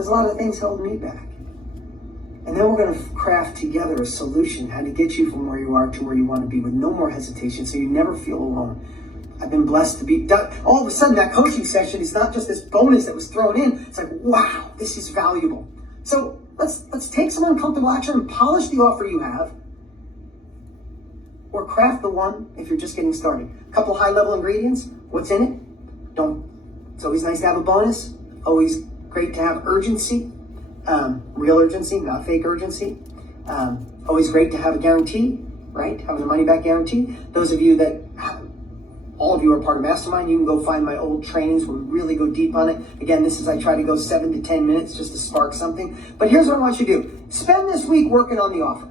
because a lot of things held me back. And then we're going to craft together a solution, how to get you from where you are to where you want to be with no more hesitation, so you never feel alone. I've been blessed to be done. All of a sudden, that coaching session is not just this bonus that was thrown in. It's like, wow, this is valuable. So let's take some uncomfortable action and polish the offer you have, or craft the one if you're just getting started. A couple high-level ingredients. What's in it? It's always nice to have a bonus. Always great to have urgency, real urgency, not fake urgency. Always great to have a guarantee, right? Having a money-back guarantee. Those of you that all of you are part of Mastermind. You can go find my old trainings where we really go deep on it. Again, I try to go 7 to 10 minutes just to spark something. But here's what I want you to do. Spend this week working on the offer.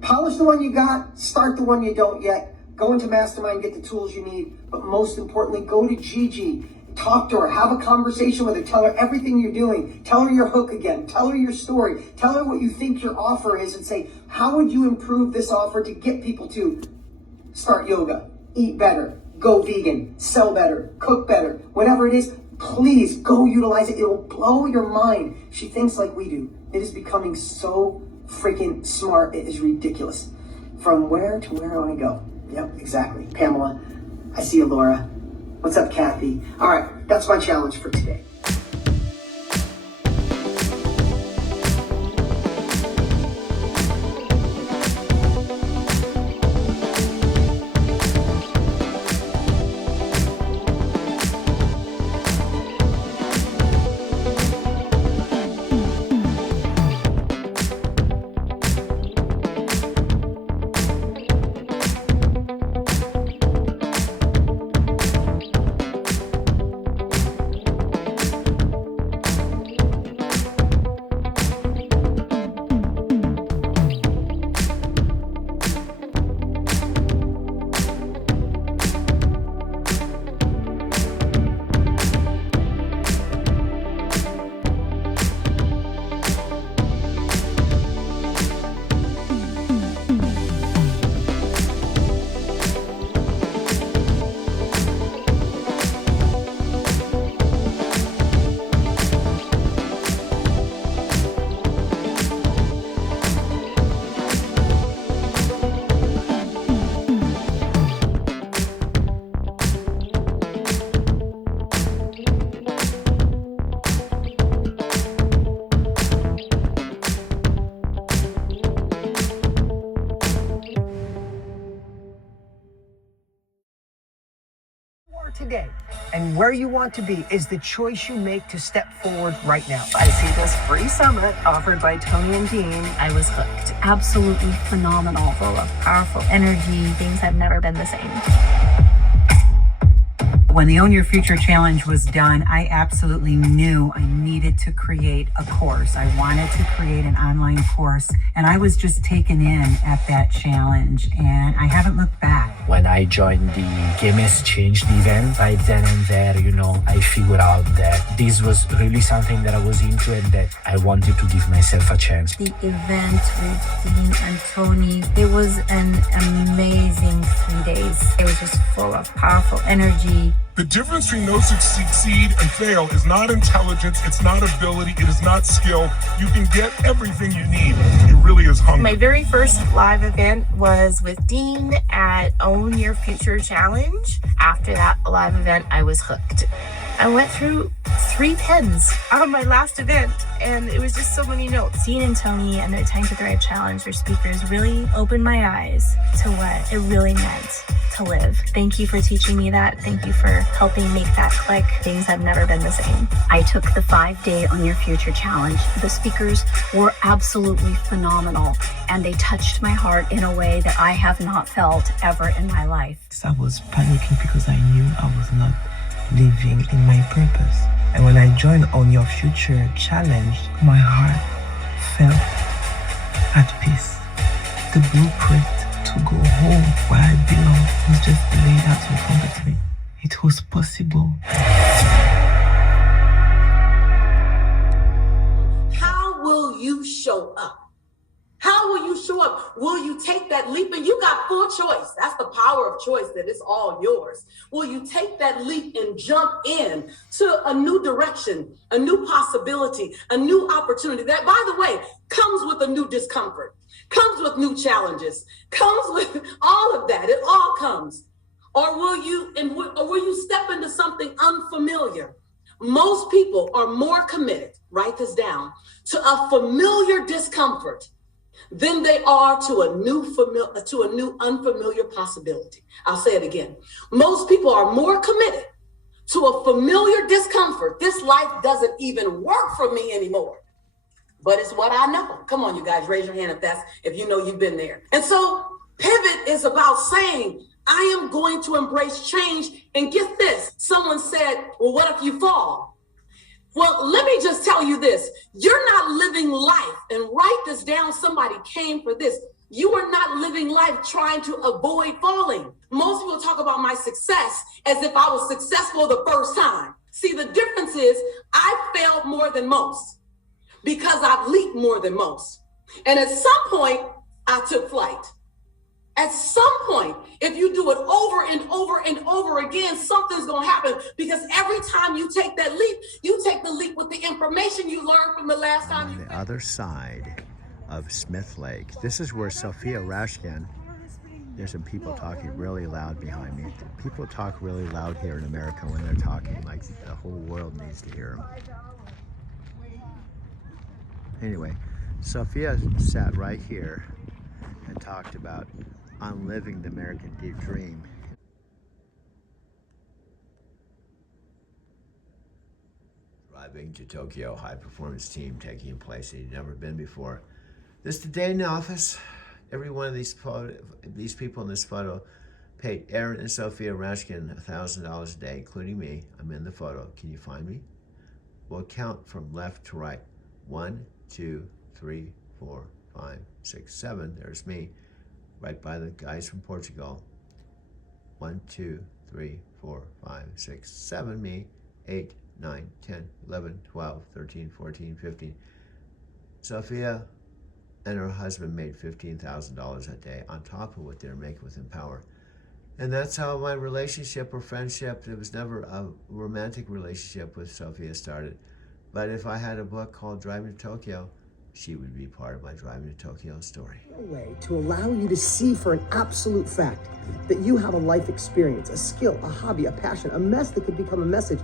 Polish the one you got, start the one you don't yet. Go into Mastermind, get the tools you need. But most importantly, go to Gigi. Talk to her, have a conversation with her, tell her everything you're doing. Tell her your hook again. Tell her your story. Tell her what you think your offer is and say, how would you improve this offer to get people to start yoga, eat better, go vegan, sell better, cook better, whatever it is, please go utilize it. It will blow your mind. She thinks like we do. It is becoming so freaking smart. It is ridiculous. From where to where do I go? Yep, exactly. Pamela, I see you, Laura. What's up, Kathy? All right, that's my challenge for today. Today and where you want to be is the choice you make to step forward right now. I see this free summit offered by Tony and Dean. I was hooked. Absolutely phenomenal, full of powerful energy. Things have never been the same. When the Own Your Future Challenge was done, I absolutely knew I needed to create a course. I wanted to create an online course, and I was just taken in at that challenge, and I haven't looked back. When I joined the Game Has Changed event, right then and there, I figured out that this was really something that I was into and that I wanted to give myself a chance. The event with Dean and Tony, it was an amazing 3 days. It was just full of powerful energy. The difference between those who succeed and fail is not intelligence, it's not ability, it is not skill. You can get everything you need. It really is hunger. My very first live event was with Dean at Own Your Future Challenge. After that live event, I was hooked. I went through 3 pens on my last event, and it was just so many notes. Dean and Tony and their Time to Thrive Challenge, their speakers, really opened my eyes to what it really meant to live. Thank you for teaching me that. Thank you for helping make that click. Things have never been the same. I took the 5-day Own Your Future Challenge. The speakers were absolutely phenomenal, and they touched my heart in a way that I have not felt ever in my life. I was panicking because I knew I was not living in my purpose. And when I joined Own Your Future Challenge, my heart felt at peace. The blueprint to go home where I belong was just laid out in front of me. It was possible. How will you show up? How will you show up? Will you take that leap? And you got full choice. That's the power of choice, that it's all yours. Will you take that leap and jump in to a new direction, a new possibility, a new opportunity that, by the way, comes with a new discomfort, comes with new challenges, comes with all of that. It all comes. Or will you step into something unfamiliar? Most people are more committed, write this down, to a familiar discomfort than they are to a new unfamiliar possibility. I'll say it again. Most people are more committed to a familiar discomfort. This life doesn't even work for me anymore, but it's what I know. Come on, you guys, raise your hand if you know you've been there. And so pivot is about saying, I am going to embrace change. And get this, someone said, well, what if you fall? Well, let me just tell you this. You're not living life, and write this down. Somebody came for this. You are not living life trying to avoid falling. Most people talk about my success as if I was successful the first time. See, the difference is I failed more than most because I've leaped more than most. And at some point, I took flight. At some point, if you do it over and over and over again, something's going to happen, because every time you take that leap, you take the leap with the information you learned from the last time you on the other side of Smith Lake. This is where Sophia Rashkin, there's some people talking really loud behind me. People talk really loud here in America when they're talking, like the whole world needs to hear them. Anyway, Sophia sat right here and talked about on living the American dream. Arriving to Tokyo, high performance team taking a place that he'd never been before. This today in the office, every one of these people in this photo paid Aaron and Sophia Rashkin $1,000 a day, including me. I'm in the photo. Can you find me? We'll count from left to right. 1, 2, 3, 4, 5, 6, 7. There's me. Right by the guys from Portugal. 1, 2, 3, 4, 5, 6, 7, me. 8, 9, 10, 11, 12, 13, 14, 15. Sophia and her husband made $15,000 a day on top of what they're making with Empower. And that's how my relationship or friendship, it was never a romantic relationship with Sophia, started. But if I had a book called Driving to Tokyo, she would be part of my Driving to Tokyo story. A way to allow you to see for an absolute fact that you have a life experience, a skill, a hobby, a passion, a mess that could become a message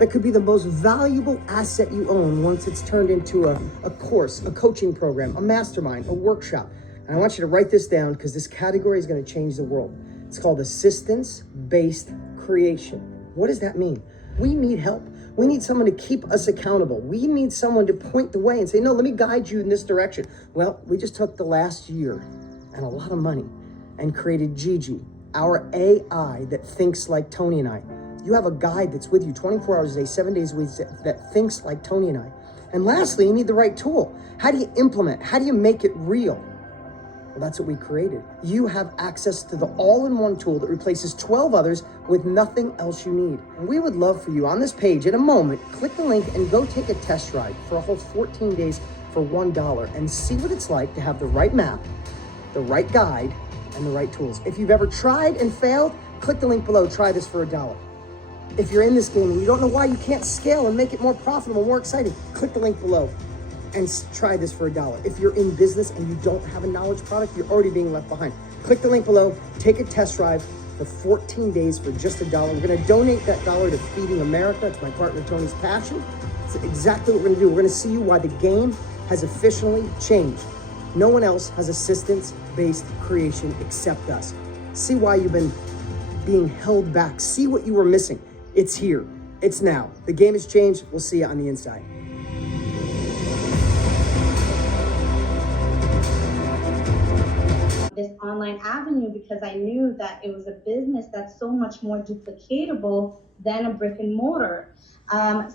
that could be the most valuable asset you own once it's turned into a course, a coaching program, a mastermind, a workshop. And I want you to write this down, because this category is going to change the world. It's called assistance-based creation. What does that mean? We need help. We need someone to keep us accountable. We need someone to point the way and say, no, let me guide you in this direction. Well, we just took the last year and a lot of money and created Gigi, our AI that thinks like Tony and I. You have a guide that's with you 24 hours a day, 7 days a week, that thinks like Tony and I. And lastly, you need the right tool. How do you implement? How do you make it real? Well, that's what we created. You have access to the all-in-one tool that replaces 12 others with nothing else you need. And we would love for you on this page, in a moment, click the link and go take a test ride for a whole 14 days for $1 and see what it's like to have the right map, the right guide, and the right tools. If you've ever tried and failed, click the link below, try this for $1. If you're in this game and you don't know why you can't scale and make it more profitable, more exciting, click the link below and try this for $1. If you're in business and you don't have a knowledge product, you're already being left behind. Click the link below, take a test drive for 14 days for just $1. We're gonna donate that $1 to Feeding America. It's my partner Tony's passion. It's exactly what we're gonna do. We're gonna see you why the game has officially changed. No one else has assistance-based creation except us. See why you've been being held back. See what you were missing. It's here, it's now. The game has changed. We'll see you on the inside. This online avenue, because I knew that it was a business that's so much more duplicatable than a brick and mortar.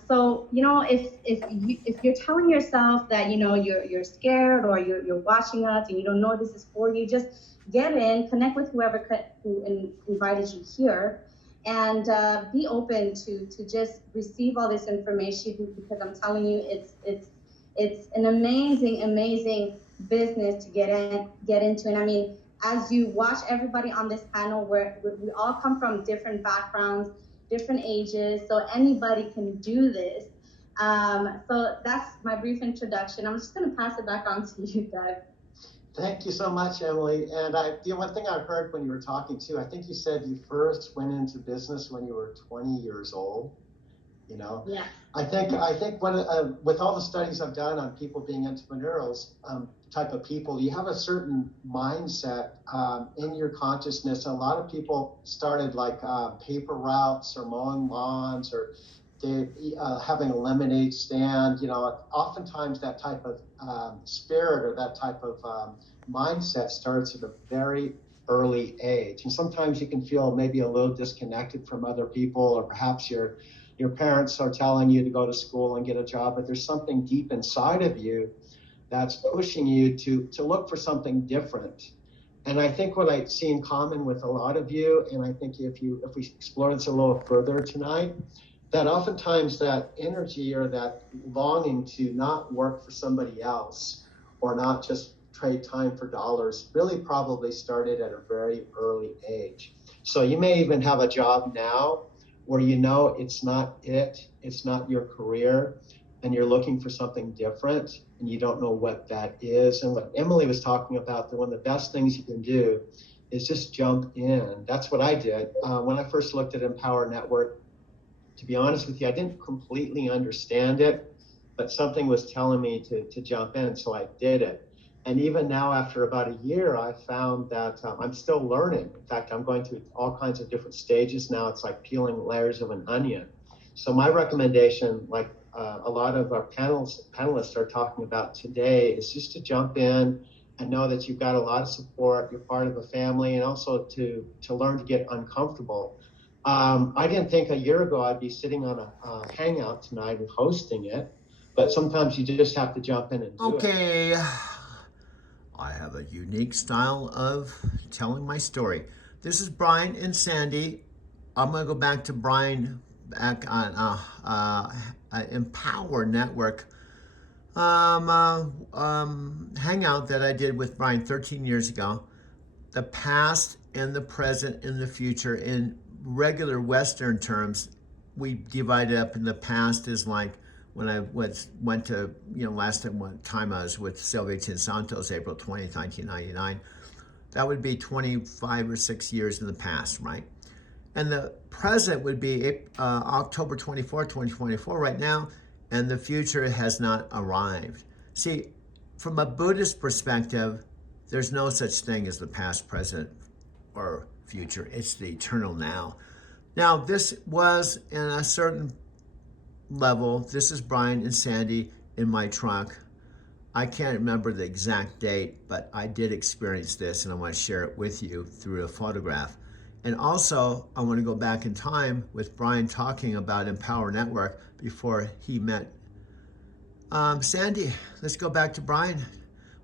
So, you know, if you're telling yourself that, you know, you're scared or you're watching us and you don't know this is for you, just get in, connect with whoever who invited you here, and be open to just receive all this information, because I'm telling you, it's an amazing business to get into. And I mean, as you watch everybody on this panel, we all come from different backgrounds, different ages, so anybody can do this. So that's my brief introduction. I'm just going to pass it back on to you, Doug. Thank you so much, Emily. And one thing I heard when you were talking too, I think you said you first went into business when you were 20 years old. You know, yeah. I think with all the studies I've done on people being entrepreneurs, type of people, you have a certain mindset in your consciousness. A lot of people started like paper routes or mowing lawns or having a lemonade stand. You know, oftentimes that type of spirit or that type of mindset starts at a very early age. And sometimes you can feel maybe a little disconnected from other people, or perhaps your parents are telling you to go to school and get a job, but there's something deep inside of you that's pushing you to look for something different. And I think what I see in common with a lot of you, and I think if we explore this a little further tonight, that oftentimes that energy or that longing to not work for somebody else or not just trade time for dollars really probably started at a very early age. So you may even have a job now where you know it's not your career, and you're looking for something different, and you don't know what that is. And what Emily was talking about, that one of the best things you can do is just jump in. That's what I did. When I first looked at Empower Network, to be honest with you, I didn't completely understand it, but something was telling me to jump in, so I did it. And even now, after about a year, I found that I'm still learning. In fact, I'm going through all kinds of different stages now. It's like peeling layers of an onion. So my recommendation, like a lot of our panelists are talking about today, is just to jump in and know that you've got a lot of support, you're part of a family, and also to learn to get uncomfortable. I didn't think a year ago I'd be sitting on a hangout tonight and hosting it, but sometimes you just have to jump in and do it. Okay. I have a unique style of telling my story. This is Brian and Sandy. I'm going to go back to Brian back on Empower Network hangout that I did with Brian 13 years ago. The past and the present and the future. In regular Western terms, we divide it up. In the past is like when I went to, last time I was with Sylvia Tin Santos, April 20th, 1999. That would be 25 or 6 years in the past, right? And the present would be October 24, 2024 right now, and the future has not arrived. See, from a Buddhist perspective, there's no such thing as the past, present, or future. It's the eternal now. Now, this was in a certain level. This is Brian and Sandy in my truck. I can't remember the exact date, but I did experience this, and I want to share it with you through a photograph. And also, I want to go back in time with Brian talking about Empower Network before he met Sandy. Let's go back to Brian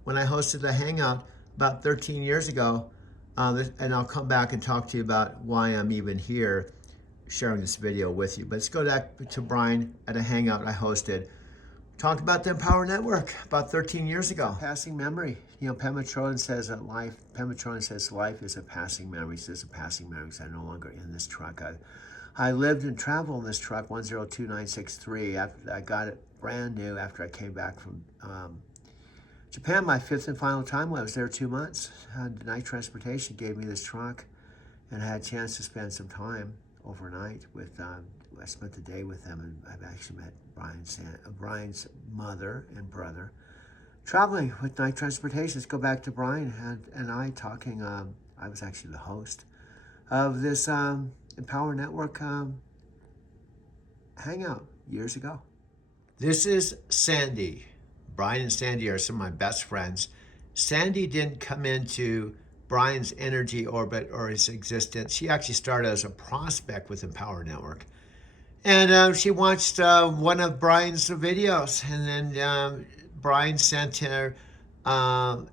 when I hosted a hangout about 13 years ago, and I'll come back and talk to you about why I'm even here sharing this video with you. But let's go back to Brian at a hangout I hosted. Talked about the Empower Network about 13 years ago. Passing memory. Pema Chodron says that life is a passing memory. She says a passing memory because I'm no longer in this truck. I lived and traveled in this truck, 102963. After I got it brand new after I came back from Japan, my fifth and final time. I was there 2 months. Night Transportation gave me this truck, and I had a chance to spend some time overnight with I spent the day with them, and I've actually met Brian's mother and brother. Traveling with Night Transportation. Let's go back to Brian and I talking. I was actually the host of this Empower Network hangout years ago. This is Sandy. Brian and Sandy are some of my best friends. Sandy didn't come into Brian's energy orbit or his existence. She actually started as a prospect with Empower Network. And she watched one of Brian's videos, and then Brian sent her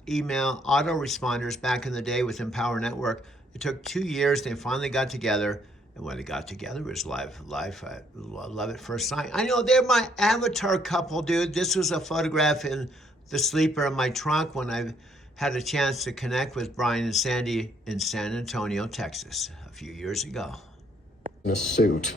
email autoresponders back in the day with Empower Network. It took 2 years. They finally got together. And when they got together, it was love at first sight. I know they're my avatar couple, dude. This was a photograph in the sleeper of my trunk when I had a chance to connect with Brian and Sandy in San Antonio, Texas, a few years ago. In a suit,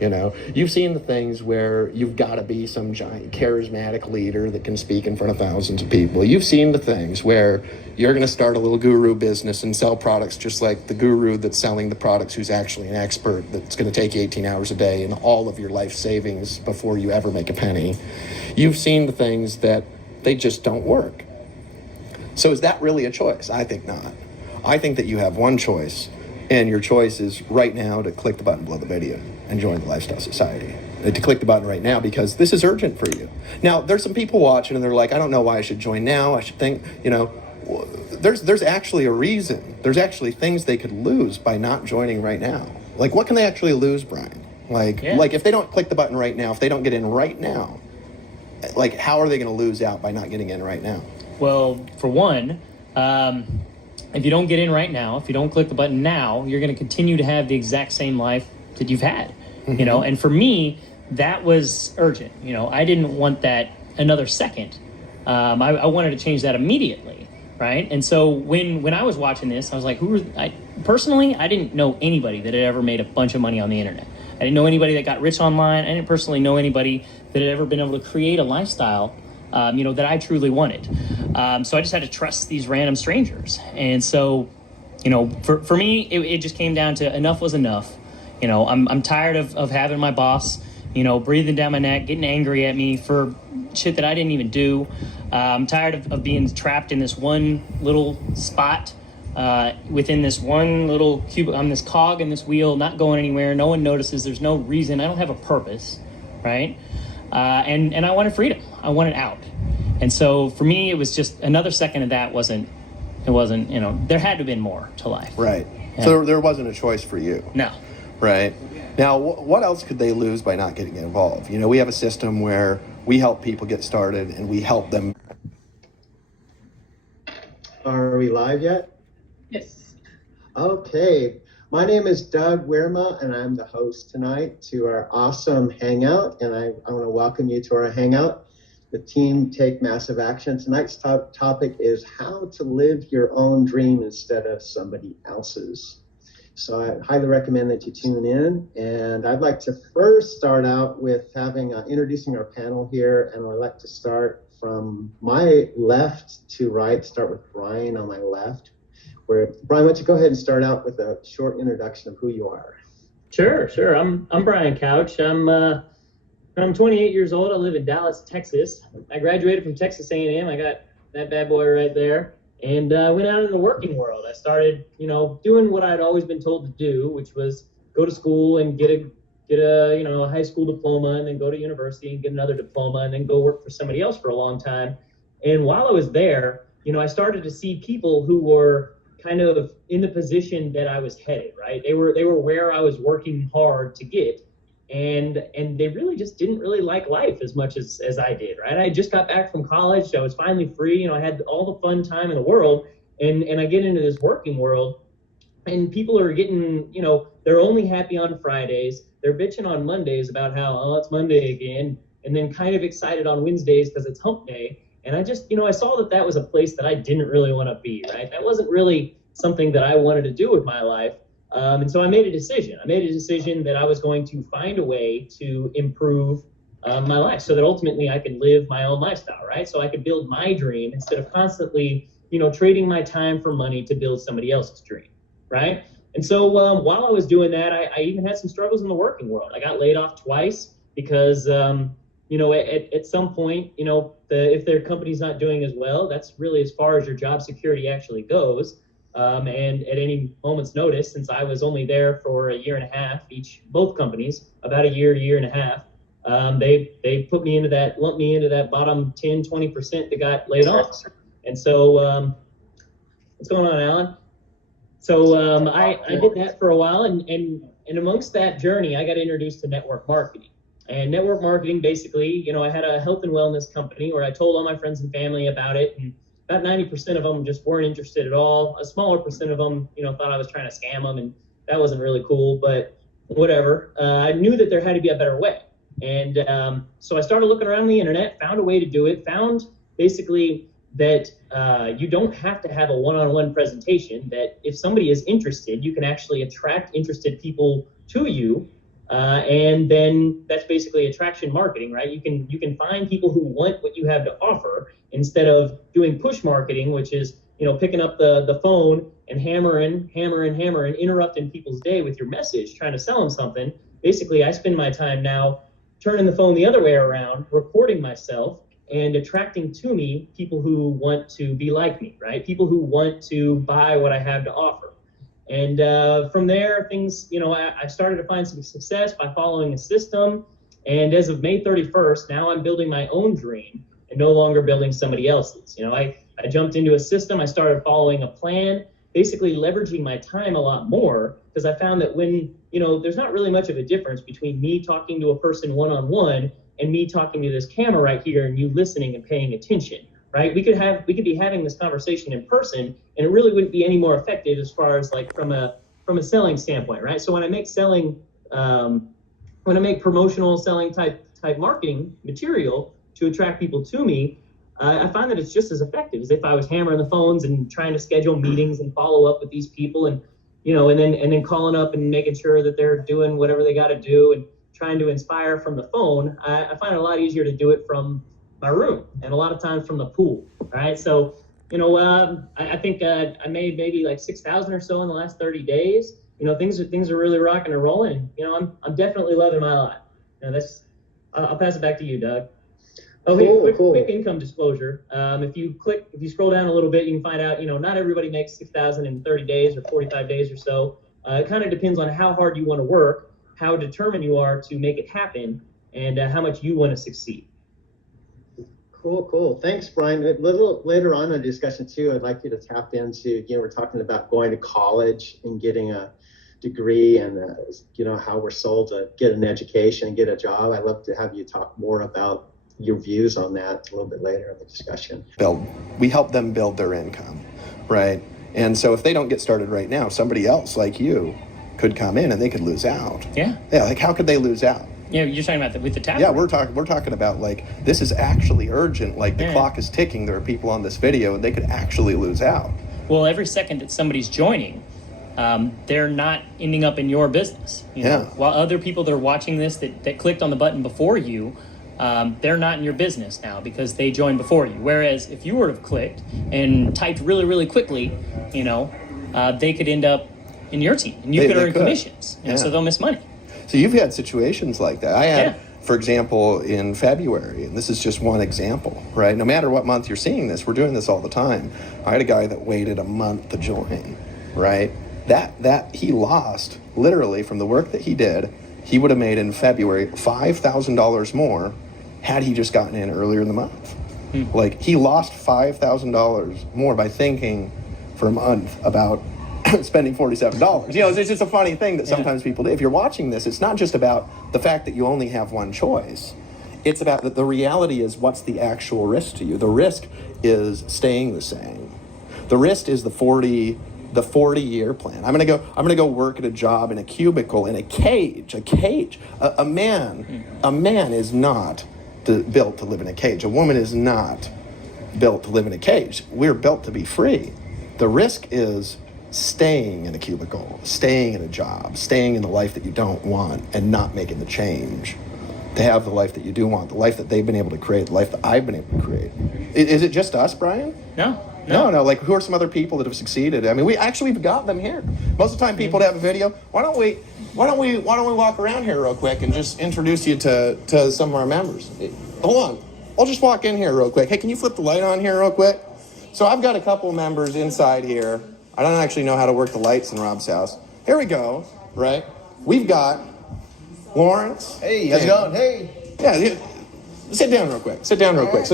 you know, you've seen the things where you've got to be some giant charismatic leader that can speak in front of thousands of people. You've seen the things where you're going to start a little guru business and sell products just like the guru that's selling the products who's actually an expert that's going to take you 18 hours a day and all of your life savings before you ever make a penny. You've seen the things that they just don't work. So is that really a choice? I think not. I think that you have one choice, and your choice is right now to click the button below the video and join the Lifestyle Society. And to click the button right now because this is urgent for you. Now, there's some people watching and they're like, I don't know why I should join now. I should think, you know, there's actually a reason. There's actually things they could lose by not joining right now. Like, what can they actually lose, Brian? Like if they don't click the button right now, if they don't get in right now, like, how are they going to lose out by not getting in right now? Well, for one, if you don't get in right now, if you don't click the button now, you're going to continue to have the exact same life that you've had, you know? And for me, that was urgent. You know, I didn't want that another second. I wanted to change that immediately, right? And so when I was watching this, I was like, personally, I didn't know anybody that had ever made a bunch of money on the internet. I didn't know anybody that got rich online. I didn't personally know anybody that had ever been able to create a lifestyle you know, that I truly wanted. So I just had to trust these random strangers. And so, you know, for me, it just came down to enough was enough. You know, I'm tired of having my boss, you know, breathing down my neck, getting angry at me for shit that I didn't even do. I'm tired of being trapped in this one little spot within this one little cube. I'm this cog in this wheel, not going anywhere. No one notices. There's no reason. I don't have a purpose, right? And I wanted freedom. I wanted out. And so for me, it was just another second of that wasn't, you know, there had to have been more to life. Right. Yeah. So there wasn't a choice for you. No. Right. Now, what else could they lose by not getting involved? You know, we have a system where we help people get started and we help them. Are we live yet? Yes. Okay. My name is Doug Wierma, and I'm the host tonight to our awesome hangout. And I want to welcome you to our hangout, the Team Take Massive Action. Tonight's topic is how to live your own dream instead of somebody else's. So I highly recommend that you tune in. And I'd like to first start out with introducing our panel here. And I'd like to start from my left to right, start with Brian on my left. Brian, why don't you go ahead and start out with a short introduction of who you are? Sure. I'm Brian Couch. I'm 28 years old. I live in Dallas, Texas. I graduated from Texas A&M. I got that bad boy right there, and went out in the working world. I started, you know, doing what I'd always been told to do, which was go to school and get a you know, a high school diploma, and then go to university and get another diploma, and then go work for somebody else for a long time. And while I was there, you know, I started to see people who were kind of in the position that I was headed, right? They were where I was working hard to get, and they really just didn't really like life as much as I did, right? I just got back from college. I was finally free, you know, I had all the fun time in the world, and I get into this working world, and people are getting, you know, they're only happy on Fridays. They're bitching on Mondays about how, oh, it's Monday again, and then kind of excited on Wednesdays because it's hump day. And I just, you know, I saw that was a place that I didn't really want to be, right? That wasn't really something that I wanted to do with my life. And so I made a decision. I made a decision that I was going to find a way to improve my life so that ultimately I could live my own lifestyle, right? So I could build my dream instead of constantly, you know, trading my time for money to build somebody else's dream, right? And so while I was doing that, I even had some struggles in the working world. I got laid off twice because, you know, at some point, you know, if their company's not doing as well, that's really as far as your job security actually goes. And at any moment's notice, since I was only there for a year and a half, both companies, about a year and a half, they put me into that, lumped me into that bottom 10, 20% that got laid off. And so, what's going on, Alan? So I did that for a while, and amongst that journey, I got introduced to network marketing. And network marketing, basically, you know, I had a health and wellness company where I told all my friends and family about it, and about 90% of them just weren't interested at all. A smaller percent of them, you know, thought I was trying to scam them, and that wasn't really cool, but whatever. I knew that there had to be a better way. And so I started looking around the internet, found a way to do it, found basically that you don't have to have a one-on-one presentation, that if somebody is interested, you can actually attract interested people to you. And then that's basically attraction marketing, right? You can find people who want what you have to offer instead of doing push marketing, which is, picking up the phone and hammering, interrupting people's day with your message, trying to sell them something. Basically, I spend my time now turning the phone the other way around, recording myself, and attracting to me people who want to be like me, right? People who want to buy what I have to offer. And from there, things, I started to find some success by following a system. And as of May 31st, now I'm building my own dream and no longer building somebody else's. I jumped into a system. I started following a plan, basically leveraging my time a lot more, because I found that when, there's not really much of a difference between me talking to a person one-on-one and me talking to this camera right here and you listening and paying attention, right? We could be having this conversation in person and it really wouldn't be any more effective as far as like from a selling standpoint, right? So when I make promotional selling type marketing material to attract people to me, I find that it's just as effective as if I was hammering the phones and trying to schedule meetings and follow up with these people and, and then calling up and making sure that they're doing whatever they got to do and trying to inspire from the phone. I find it a lot easier to do it from my room and a lot of times from the pool. Right. So, I think I made maybe like 6,000 or so in the last 30 days. Things are really rocking and rolling. I'm definitely loving my life. I'll pass it back to you, Doug. Quick income disclosure. If you scroll down a little bit, you can find out, not everybody makes 6,000 in 30 days or 45 days or so. It kind of depends on how hard you want to work, how determined you are to make it happen, and how much you want to succeed. Cool. Thanks, Brian. A little later on in the discussion too, I'd like you to tap into, we're talking about going to college and getting a degree and, how we're sold to get an education and get a job. I'd love to have you talk more about your views on that a little bit later in the discussion. We help them build their income, right? And so if they don't get started right now, somebody else like you could come in and they could lose out. Yeah. Yeah, like how could they lose out? Yeah, you're talking about with the tap. Yeah, we're talking about like this is actually urgent. Like the clock is ticking. There are people on this video and they could actually lose out. Well, every second that somebody's joining, they're not ending up in your business. While other people that are watching this that clicked on the button before you, they're not in your business now because they joined before you. Whereas if you were to have clicked and typed really, really quickly, they could end up in your team and you could earn commissions. So they'll miss money. So you've had situations like that. I had, for example, in February, and this is just one example, right? No matter what month you're seeing this, we're doing this all the time. I had a guy that waited a month to join, right? That he lost literally from the work that he did. He would have made in February $5,000 more had he just gotten in earlier in the month. Like he lost $5,000 more by thinking for a month about spending $47. It's just a funny thing that sometimes people do. If you're watching this, it's not just about the fact that you only have one choice. It's about that the reality is what's the actual risk to you. The risk is staying the same. The risk is the 40-year plan. I'm gonna go work at a job in a cubicle in a cage. A man is not built to live in a cage. A woman is not built to live in a cage. We're built to be free. The risk is staying in a cubicle, staying in a job, staying in the life that you don't want and not making the change to have the life that you do want, the life that they've been able to create, the life that I've been able to create. Is it just us, Brian? No. Like who are some other people that have succeeded? I mean, we've got them here. Most of the time people have a video. Why don't we walk around here real quick and just introduce you to some of our members? Hold on. I'll just walk in here real quick. Hey, can you flip the light on here real quick? So I've got a couple members inside here. I don't actually know how to work the lights in Rob's house. Here we go, right? We've got Lawrence. Hey, how's it going? Hey. Yeah, sit down real quick. So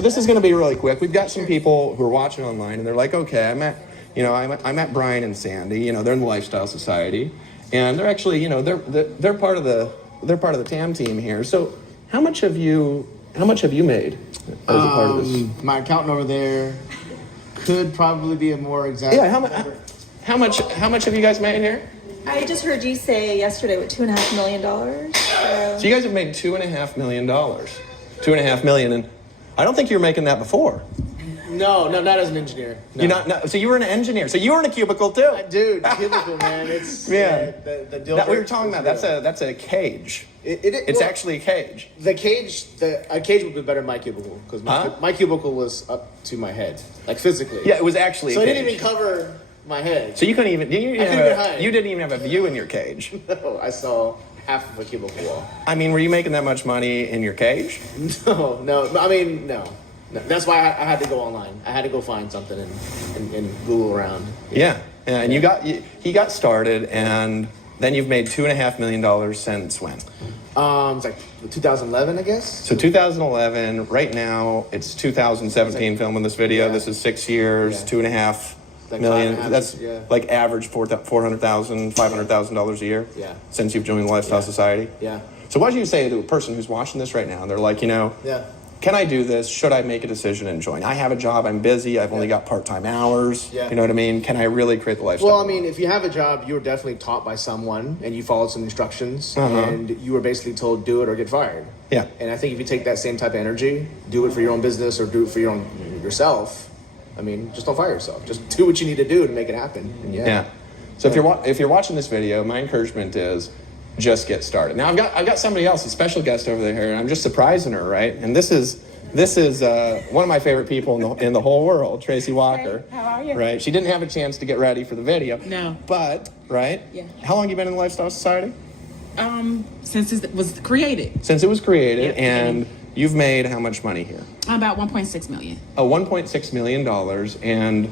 this is going to be really quick. We've got some people who are watching online, and they're like, okay, I met Brian and Sandy. They're in the Lifestyle Society, and they're actually, they're part of the TAM team here. So how much have you made as a part of this? My accountant over there could probably be a more exact. Yeah, how much have you guys made here? I just heard you say yesterday what $2.5 million. So you guys have made $2.5 million. $2.5 million, and I don't think you were making that before. No, not as an engineer. No. You're not. So you were an engineer. So you were in a cubicle too. Dude, cubicle, man. It's the deal that we were talking about. That's a cage. It's actually a cage. A cage would be better than my cubicle because my cubicle was up to my head, like physically. Yeah, it was actually. So a it cage. didn't even cover my head. So you couldn't even. You didn't even have a view in your cage. No, I saw half of a cubicle wall. I mean, were you making that much money in your cage? No. I mean, no. That's why I had to go online. I had to go find something and Google around. Yeah. And he got started, and then you've made $2.5 million since when? It's like 2011, I guess. So 2011. Right now, it's 2017. Filming this video. This is 6 years, $2.5 million. That's like average $400,000, $500,000 a year. Yeah. Since you've joined the Lifestyle Society. Yeah. So what do you say to a person who's watching this right now? And they're like, can I do this? Should I make a decision and join? I have a job. I'm busy. I've only got part-time hours. Yeah. You know what I mean? Can I really create the lifestyle? Well, I mean, if you have a job, you were definitely taught by someone and you followed some instructions and you were basically told do it or get fired. Yeah. And I think if you take that same type of energy, do it for your own business or do it for yourself. I mean, just don't fire yourself. Just do what you need to do to make it happen. And yeah. So if you're watching this video, my encouragement is just get started. Now I've got somebody else, a special guest over there, and I'm just surprising her, right? And this is one of my favorite people in the whole world, Tracy Walker. Hey, how are you? Right? She didn't have a chance to get ready for the video. No. But right? Yeah. How long have you been in the Lifestyle Society? Since it was created. Since it was created, Yep. and you've made how much money here? About 1.6 million. $1.6 million. And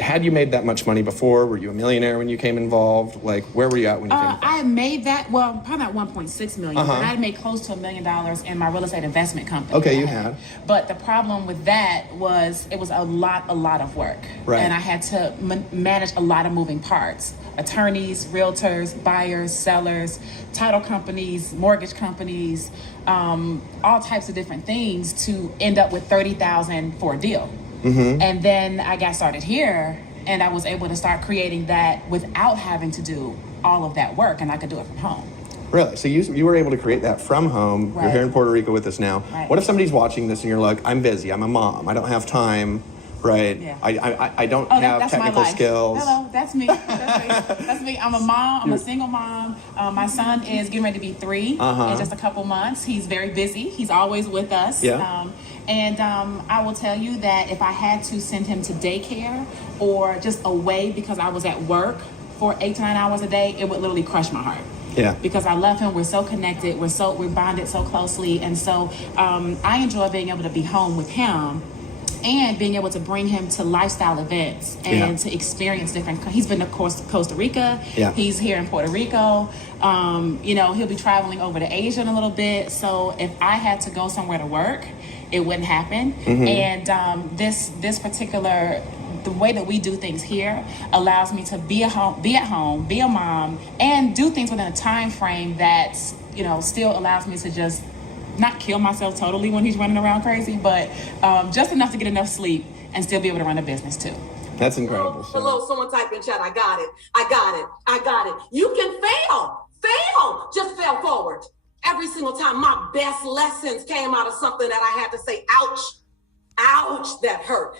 had you made that much money before? Were you a millionaire when you came involved? Like, where were you at when you came involved? I had made that, well, probably not 1.6 million, but I had made close to $1 million in my real estate investment company. Okay, you had. But the problem with that was it was a lot of work. Right. And I had to manage a lot of moving parts. Attorneys, realtors, buyers, sellers, title companies, mortgage companies, all types of different things to end up with $30,000 for a deal. Mm-hmm. And then I got started here and I was able to start creating that without having to do all of that work, and I could do it from home. Really? So you were able to create that from home. Right. You're here in Puerto Rico with us now. Right. What if somebody's watching this and you're like, I'm busy, I'm a mom, I don't have time, right? Yeah. I don't have that's technical my life. skills. Hello, that's me. That's me. I'm a mom. I'm a single mom. My son is getting ready to be 3 in just a couple months. He's very busy. He's always with us. Yeah. And I will tell you that if I had to send him to daycare or just away because I was at work for 8 to 9 hours a day, it would literally crush my heart. Yeah. Because I love him. We're so connected. We're bonded so closely. And so I enjoy being able to be home with him and being able to bring him to lifestyle events and to experience different. He's been to Costa Rica. Yeah. He's here in Puerto Rico. He'll be traveling over to Asia in a little bit. So if I had to go somewhere to work, it wouldn't happen. Mm-hmm. And this particular, the way that we do things here allows me to be at home, be a mom, and do things within a time frame that still allows me to just not kill myself totally when he's running around crazy, but just enough to get enough sleep and still be able to run a business too. That's incredible. Hello, someone type in chat. I got it. You can fail. Just fail forward. Every single time my best lessons came out of something that I had to say, ouch, that hurt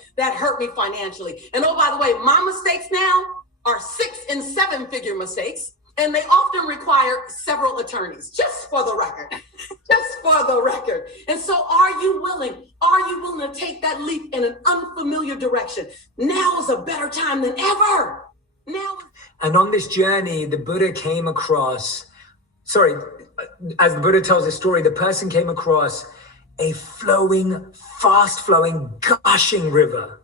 me financially. And oh, by the way, my mistakes now are 6 and 7 figure mistakes. And they often require several attorneys, just for the record. And so are you willing to take that leap in an unfamiliar direction? Now is a better time than ever. And on this journey, the Buddha came across, as the Buddha tells the story, the person came across a fast-flowing, gushing river.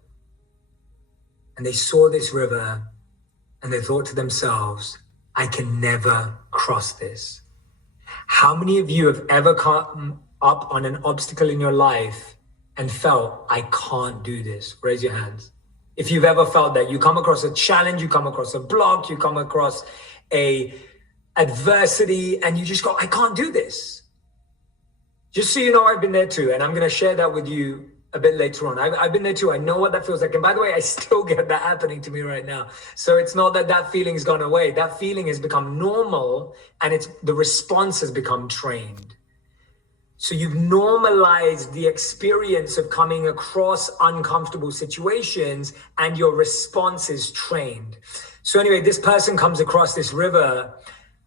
And they saw this river and they thought to themselves, I can never cross this. How many of you have ever come up on an obstacle in your life and felt, I can't do this? Raise your hands. If you've ever felt that, you come across a challenge, you come across a block, you come across a adversity, and you just go, I can't do this. Just so you know, I've been there too, and I'm going to share that with you a bit later on. I've been there too. I know what that feels like. And by the way, I still get that happening to me right now. So it's not that feeling has gone away. That feeling has become normal, and the response has become trained. So you've normalized the experience of coming across uncomfortable situations, and your response is trained. So anyway, this person comes across this river,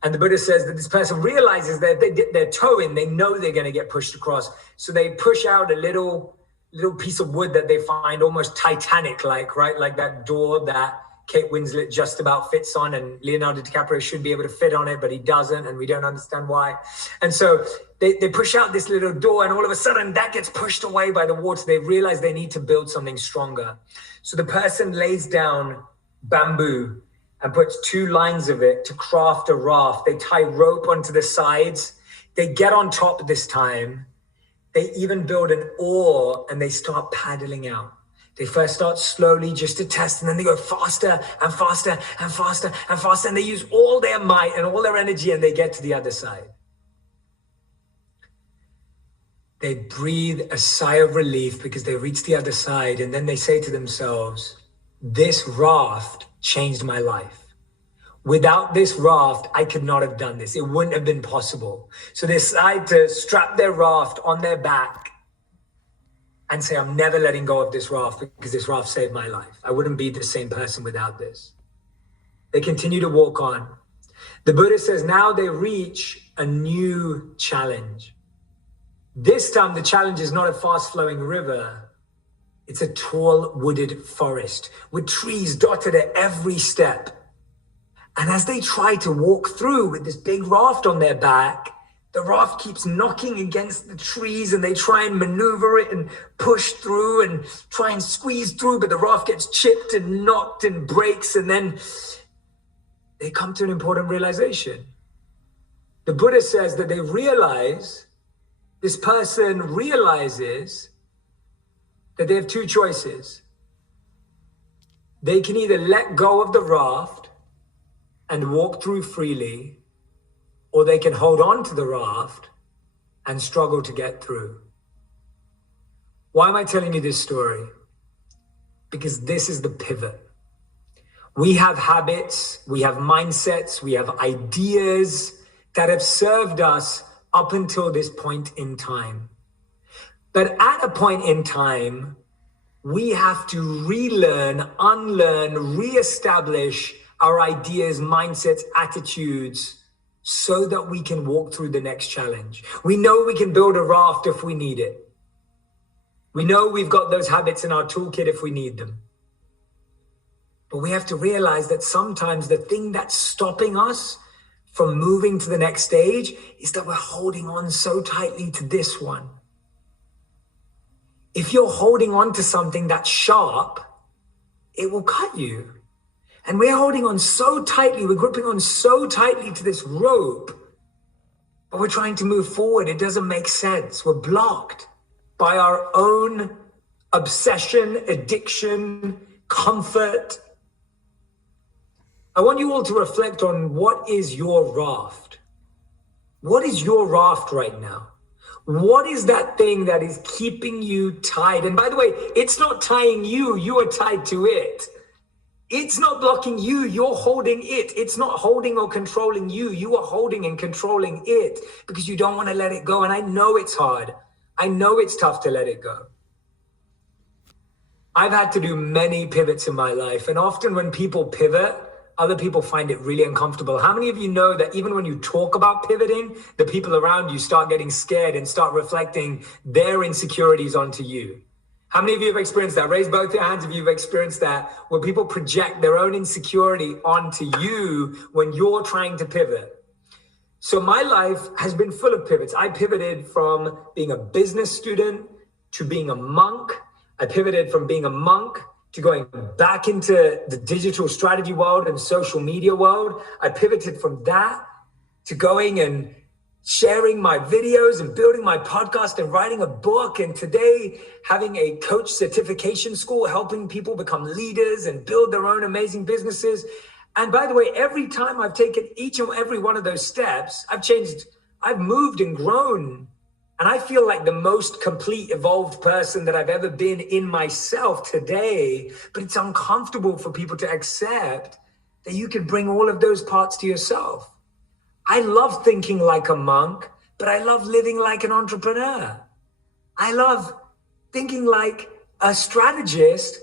and the Buddha says that this person realizes that if they dip their toe in, they know they're going to get pushed across. So they push out a little piece of wood that they find almost Titanic-like, right? Like that door that Kate Winslet just about fits on, and Leonardo DiCaprio should be able to fit on it, but he doesn't, and we don't understand why. And so they push out this little door, and all of a sudden that gets pushed away by the water. They realize they need to build something stronger. So the person lays down bamboo and puts 2 lines of it to craft a raft. They tie rope onto the sides. They get on top this time. They even build an oar, and they start paddling out. They first start slowly just to test, and then they go faster and faster and faster and faster, and they use all their might and all their energy, and they get to the other side. They breathe a sigh of relief because they reach the other side, and then they say to themselves, this raft changed my life. Without this raft, I could not have done this. It wouldn't have been possible. So they decide to strap their raft on their back and say, I'm never letting go of this raft because this raft saved my life. I wouldn't be the same person without this. They continue to walk on. The Buddha says now they reach a new challenge. This time the challenge is not a fast-flowing river. It's a tall wooded forest with trees dotted at every step. And as they try to walk through with this big raft on their back, the raft keeps knocking against the trees, and they try and maneuver it and push through and try and squeeze through, but the raft gets chipped and knocked and breaks, and then they come to an important realization. The Buddha says that this person realizes that they have 2 choices. They can either let go of the raft and walk through freely, or they can hold on to the raft and struggle to get through. Why am I telling you this story? Because this is the pivot. We have habits, we have mindsets, we have ideas that have served us up until this point in time. But at a point in time, we have to relearn, unlearn, reestablish our ideas, mindsets, attitudes, so that we can walk through the next challenge. We know we can build a raft if we need it. We know we've got those habits in our toolkit if we need them. But we have to realize that sometimes the thing that's stopping us from moving to the next stage is that we're holding on so tightly to this one. If you're holding on to something that's sharp, it will cut you. And we're holding on so tightly, we're gripping on so tightly to this rope, but we're trying to move forward. It doesn't make sense. We're blocked by our own obsession, addiction, comfort. I want you all to reflect on what is your raft? What is your raft right now? What is that thing that is keeping you tied? And by the way, it's not tying you, you are tied to it. It's not blocking you, you're holding it. It's not holding or controlling you, you are holding and controlling it because you don't want to let it go. And I know it's hard. I know it's tough to let it go. I've had to do many pivots in my life, and often when people pivot, other people find it really uncomfortable. How many of you know that even when you talk about pivoting, the people around you start getting scared and start reflecting their insecurities onto you? How many of you have experienced that? Raise both your hands if you've experienced that, where people project their own insecurity onto you when you're trying to pivot. So my life has been full of pivots. I pivoted from being a business student to being a monk. I pivoted from being a monk to going back into the digital strategy world and social media world. I pivoted from that to going and sharing my videos and building my podcast and writing a book. And today, having a coach certification school, helping people become leaders and build their own amazing businesses. And by the way, every time I've taken each and every one of those steps, I've changed, I've moved and grown. And I feel like the most complete, evolved person that I've ever been in myself today. But it's uncomfortable for people to accept that you can bring all of those parts to yourself. I love thinking like a monk, but I love living like an entrepreneur. I love thinking like a strategist,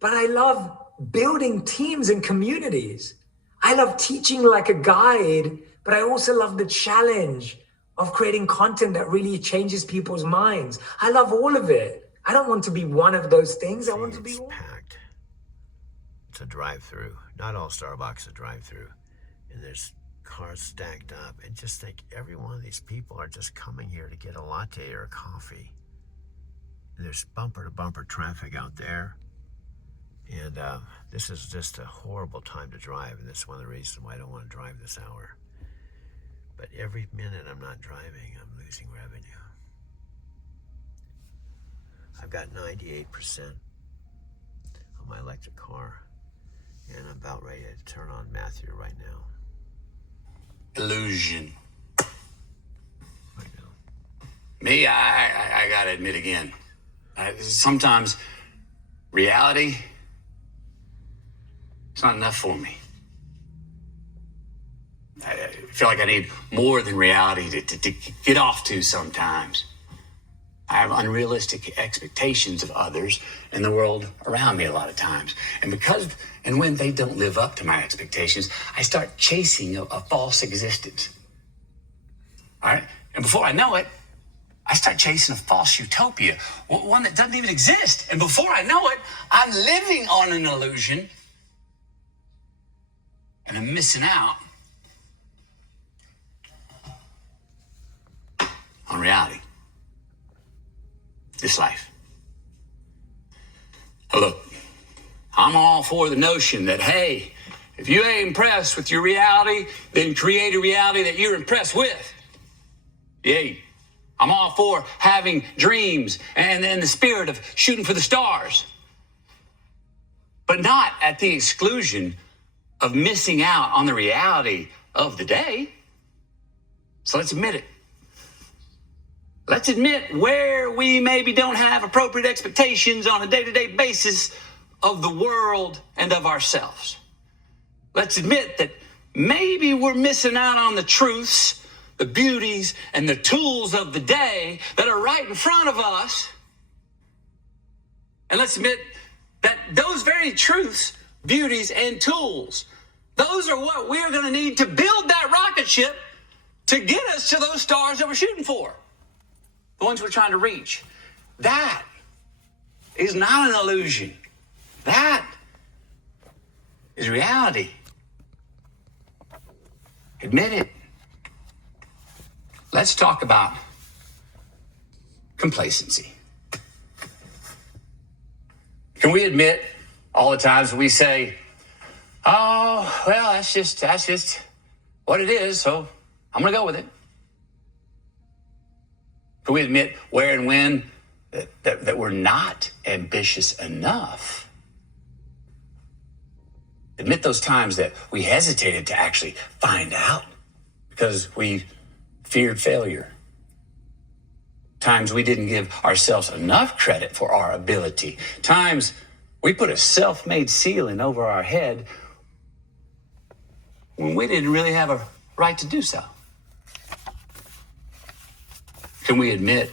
but I love building teams and communities. I love teaching like a guide, but I also love the challenge of creating content that really changes people's minds. I love all of it. I don't want to be one of those things. I want to be all. Packed. It's a drive-through. Not all Starbucks are drive-through. And there's cars stacked up. And just think, every one of these people are just coming here to get a latte or a coffee. And there's bumper-to-bumper traffic out there. And this is just a horrible time to drive. And that's one of the reasons why I don't want to drive this hour. But every minute I'm not driving, I'm losing revenue. I've got 98% on my electric car, and I'm about ready to turn on Matthew right now. Illusion. Me, I gotta admit again, sometimes reality, it's not enough for me. I feel like I need more than reality to get off to sometimes. I have unrealistic expectations of others and the world around me a lot of times. And when they don't live up to my expectations, I start chasing a false existence. All right? And before I know it, I start chasing a false utopia, one that doesn't even exist. And before I know it, I'm living on an illusion and I'm missing out on reality. This life. Oh, look, I'm all for the notion that, hey, if you ain't impressed with your reality, then create a reality that you're impressed with. Yeah, I'm all for having dreams and the spirit of shooting for the stars. But not at the exclusion of missing out on the reality of the day. So let's admit it. Let's admit where we maybe don't have appropriate expectations on a day-to-day basis of the world and of ourselves. Let's admit that maybe we're missing out on the truths, the beauties, and the tools of the day that are right in front of us. And let's admit that those very truths, beauties, and tools, those are what we're going to need to build that rocket ship to get us to those stars that we're shooting for. The ones we're trying to reach. That is not an illusion. That is reality. Admit it. Let's talk about complacency. Can we admit all the times we say, oh, well, that's just what it is, so I'm going to go with it? Can we admit where and when that we're not ambitious enough? Admit those times that we hesitated to actually find out because we feared failure. Times we didn't give ourselves enough credit for our ability. Times we put a self-made ceiling over our head when we didn't really have a right to do so. Can we admit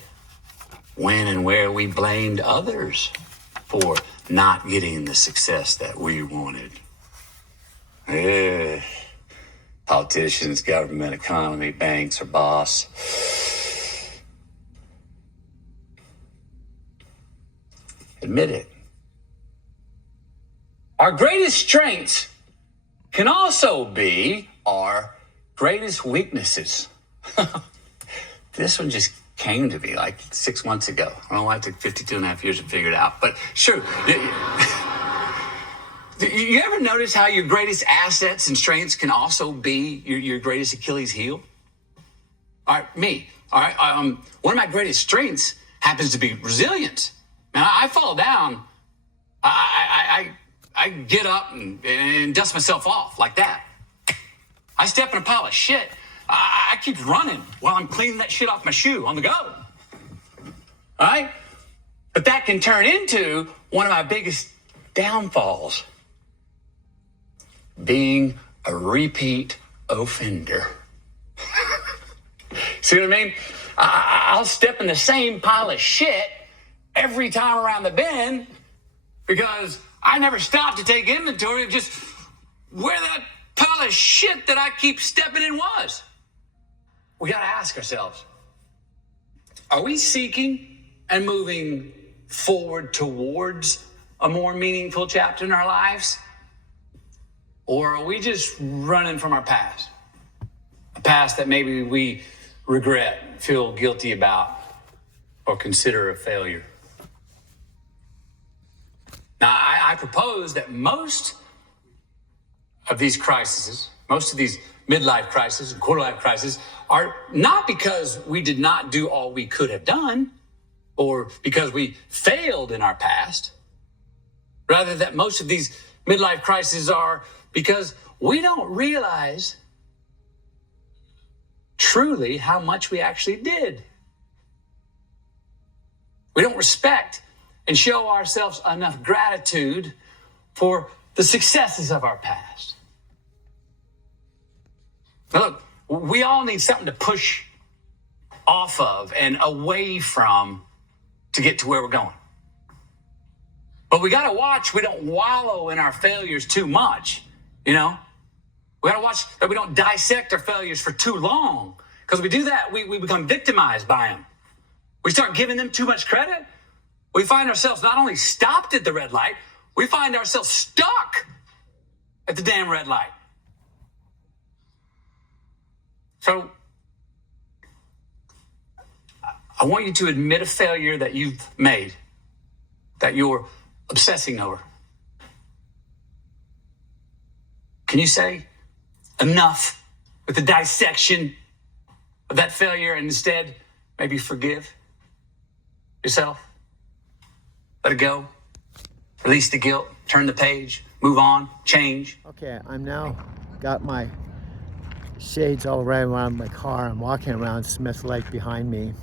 when and where we blamed others for not getting the success that we wanted? Politicians, government, economy, banks, or boss. Admit it. Our greatest strengths can also be our greatest weaknesses. This one just came to me like 6 months ago. I don't know why it took 52 and a half years to figure it out, but sure. You ever notice how your greatest assets and strengths can also be your greatest Achilles heel? All right, me. All right, one of my greatest strengths happens to be resilience. Now, I fall down, I get up and dust myself off like that. I step in a pile of shit. I keep running while I'm cleaning that shit off my shoe on the go. All right? But that can turn into one of my biggest downfalls. Being a repeat offender. See what I mean? I'll step in the same pile of shit every time around the bend because I never stop to take inventory of just where that pile of shit that I keep stepping in was. We got to ask ourselves, are we seeking and moving forward towards a more meaningful chapter in our lives? Or are we just running from our past? A past that maybe we regret, feel guilty about, or consider a failure. Now, I propose that most of these crises, most of these midlife crises and quarter-life crises are not because we did not do all we could have done or because we failed in our past. Rather, that most of these midlife crises are because we don't realize truly how much we actually did. We don't respect and show ourselves enough gratitude for the successes of our past. Now look, we all need something to push off of and away from to get to where we're going. But we gotta watch we don't wallow in our failures too much, you know? We gotta watch that we don't dissect our failures for too long. Because if we do that, we become victimized by them. We start giving them too much credit. We find ourselves not only stopped at the red light, we find ourselves stuck at the damn red light. So, I want you to admit a failure that you've made, that you're obsessing over. Can you say enough with the dissection of that failure and instead maybe forgive yourself? Let it go. Release the guilt. Turn the page. Move on. Change. Okay, I'm now got my shades all right around my car. I'm walking around Smith Lake behind me.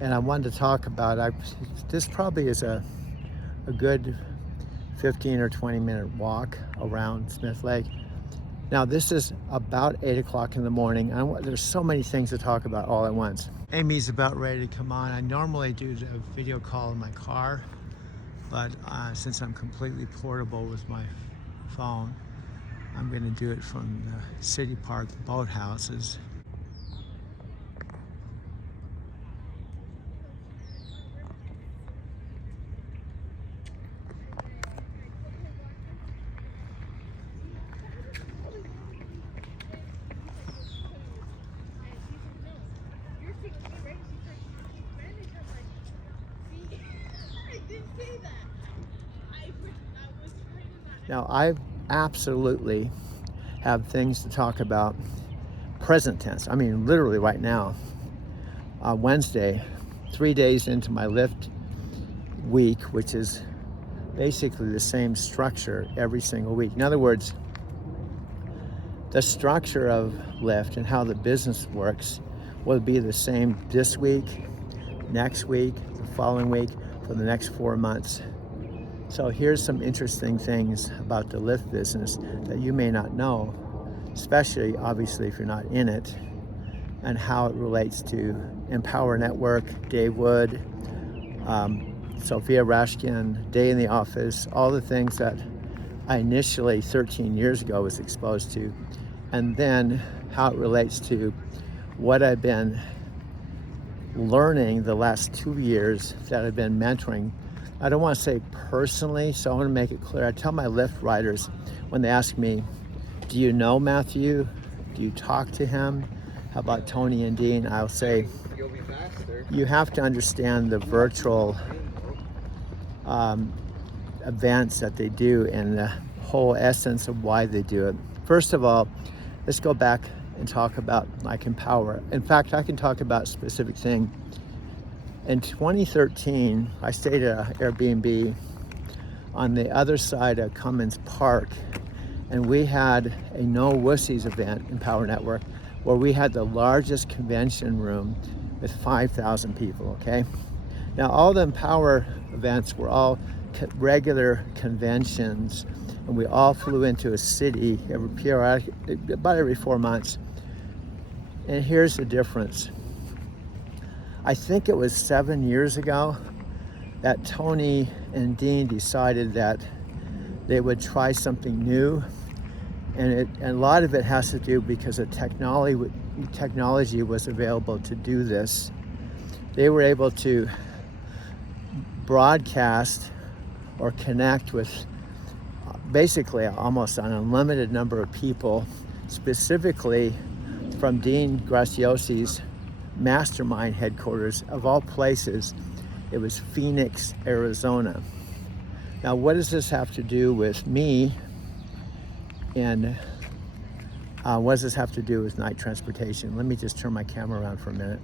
And I wanted to talk about, this probably is a good 15 or 20 minute walk around Smith Lake. Now this is about 8 o'clock in the morning. There's so many things to talk about all at once. Amy's about ready to come on. I normally do a video call in my car, but since I'm completely portable with my phone, I'm gonna do it from the City Park boathouses. Now, I absolutely have things to talk about present tense. I mean, literally right now. Wednesday, 3 days into my Lift week, which is basically the same structure every single week. In other words, the structure of Lift and how the business works will be the same this week, next week, the following week, for the next 4 months. So here's some interesting things about the Lift business that you may not know, especially obviously if you're not in it, and how it relates to Empower Network, Dave Wood, Sophia Rashkin, Day in the Office, all the things that I initially 13 years ago was exposed to, and then how it relates to what I've been learning the last 2 years that I've been mentoring. I don't want to say personally, so I want to make it clear. I tell my Lyft riders when they ask me, do you know Matthew? Do you talk to him? How about Tony and Dean? I'll say, you have to understand the virtual events that they do and the whole essence of why they do it. First of all, let's go back and talk about like Empower. In fact, I can talk about a specific thing. In 2013, I stayed at an Airbnb on the other side of Cummins Park, and we had a No Wussies event in Empower Network where we had the largest convention room with 5,000 people, okay? Now, all the Empower events were all regular conventions, and we all flew into a city about every 4 months. And here's the difference. I think it was 7 years ago that Tony and Dean decided that they would try something new. And a lot of it has to do because the technology was available to do this. They were able to broadcast or connect with basically almost an unlimited number of people, specifically from Dean Graciosi's mastermind headquarters, of all places. It was Phoenix, Arizona. Now, what does this have to do with me? And what does this have to do with night transportation? Let me just turn my camera around for a minute.